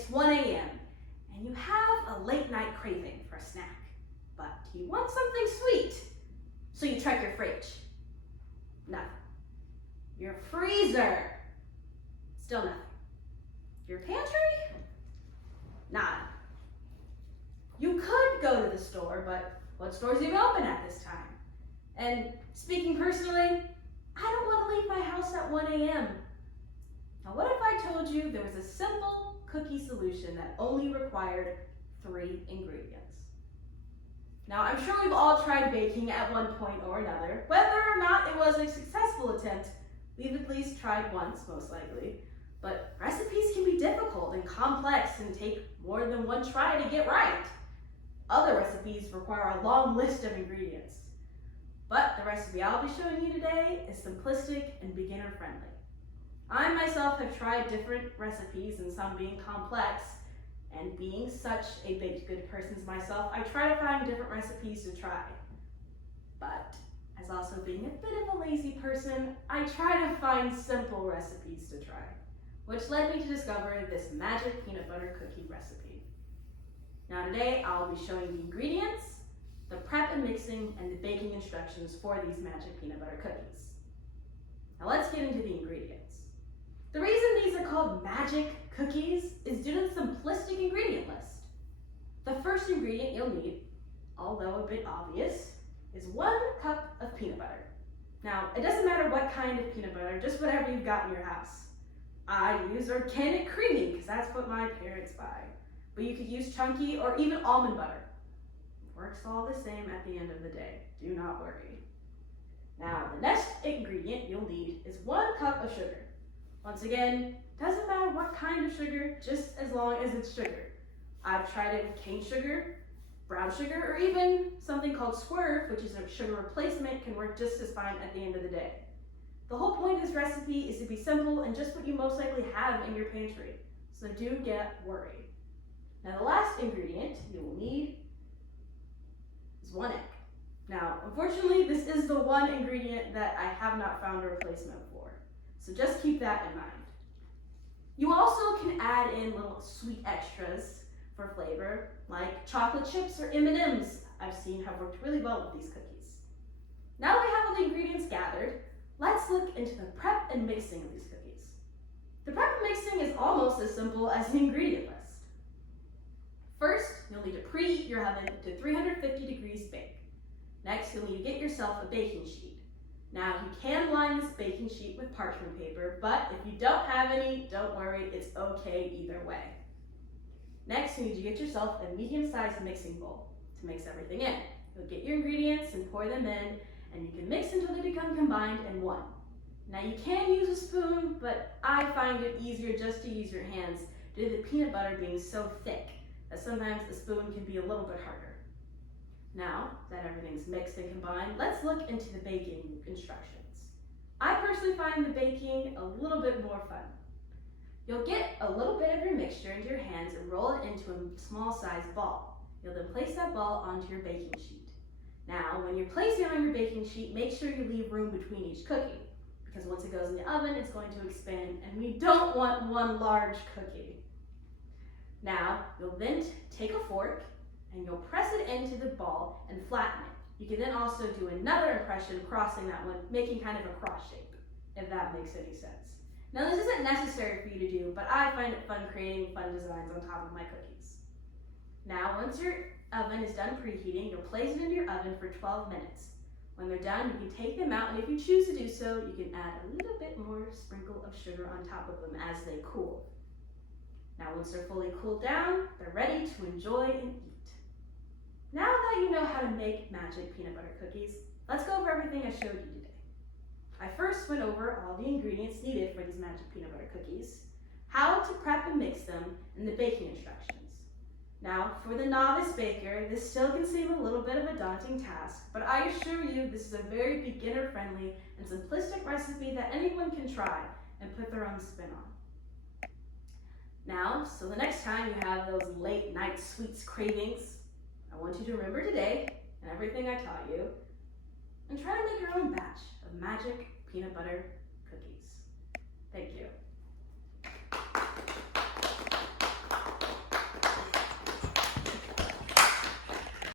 It's 1 a.m. and you have a late night craving for a snack, but you want something sweet. So you check your fridge. Nothing. Your freezer. Still nothing. Your pantry? Nada. You could go to the store, but what store's even open at this time? And speaking personally, I don't want to leave my house at 1 a.m. Now what if I told you there was a simple cookie solution that only required 3 ingredients? Now I'm sure we've all tried baking at one point or another. Whether or not it was a successful attempt, we've at least tried once, most likely. But recipes can be difficult and complex and take more than one try to get right. Other recipes require a long list of ingredients. But the recipe I'll be showing you today is simplistic and beginner friendly. I myself have tried different recipes, and some being complex, and being such a baked good person as myself, I try to find different recipes to try. But as also being a bit of a lazy person, I try to find simple recipes to try, which led me to discover this magic peanut butter cookie recipe. Now today I'll be showing the ingredients, the prep and mixing, and the baking instructions for these magic peanut butter cookies. Now let's get into the ingredients. The reason these are called magic cookies is due to the simplistic ingredient list. The first ingredient you'll need, although a bit obvious, is 1 cup of peanut butter. Now, it doesn't matter what kind of peanut butter, just whatever you've got in your house. I use organic creamy because that's what my parents buy. But you could use chunky or even almond butter. Works all the same at the end of the day. Do not worry. Now, the next ingredient you'll need is 1 cup of sugar. Once again, doesn't matter what kind of sugar, just as long as it's sugar. I've tried it with cane sugar, brown sugar, or even something called swerve, which is a sugar replacement, can work just as fine at the end of the day. The whole point of this recipe is to be simple and just what you most likely have in your pantry, so do get worried. Now the last ingredient you will need is 1 egg. Now, unfortunately, this is the one ingredient that I have not found a replacement for, so just keep that in mind. You also can add in little sweet extras for flavor, like chocolate chips or M&Ms I've seen have worked really well with these cookies. Now that we have all the ingredients gathered, let's look into the prep and mixing of these cookies. The prep and mixing is almost as simple as an ingredient list. First, you'll need to preheat your oven to 350 degrees bake. Next, you'll need to get yourself a baking sheet. Now, you can line this baking sheet with parchment paper, but if you don't have any, don't worry, it's okay either way. Next, you need to get yourself a medium-sized mixing bowl to mix everything in. You'll get your ingredients and pour them in, and you can mix until they become combined in one. Now, you can use a spoon, but I find it easier just to use your hands due to the peanut butter being so thick that sometimes a spoon can be a little bit harder. Now that everything's mixed and combined, let's look into the baking instructions. I personally find the baking a little bit more fun. You'll get a little bit of your mixture into your hands and roll it into a small sized ball. You'll then place that ball onto your baking sheet. Now, when you're placing it on your baking sheet, make sure you leave room between each cookie, because once it goes in the oven, it's going to expand, and we don't want one large cookie. Now, you'll then take a fork and you'll press it into the ball and flatten it. You can then also do another impression crossing that one, making kind of a cross shape, if that makes any sense. Now, this isn't necessary for you to do, but I find it fun creating fun designs on top of my cookies. Now, once your oven is done preheating, you'll place it into your oven for 12 minutes. When they're done, you can take them out, and if you choose to do so, you can add a little bit more sprinkle of sugar on top of them as they cool. Now, once they're fully cooled down, they're ready to enjoy and eat. Now that you know how to make magic peanut butter cookies, let's go over everything I showed you today. I first went over all the ingredients needed for these magic peanut butter cookies, how to prep and mix them, and the baking instructions. Now, for the novice baker, this still can seem a little bit of a daunting task, but I assure you this is a very beginner-friendly and simplistic recipe that anyone can try and put their own spin on. Now, so the next time you have those late night sweets cravings, I want you to remember today and everything I taught you, and try to make your own batch of magic peanut butter cookies. Thank you.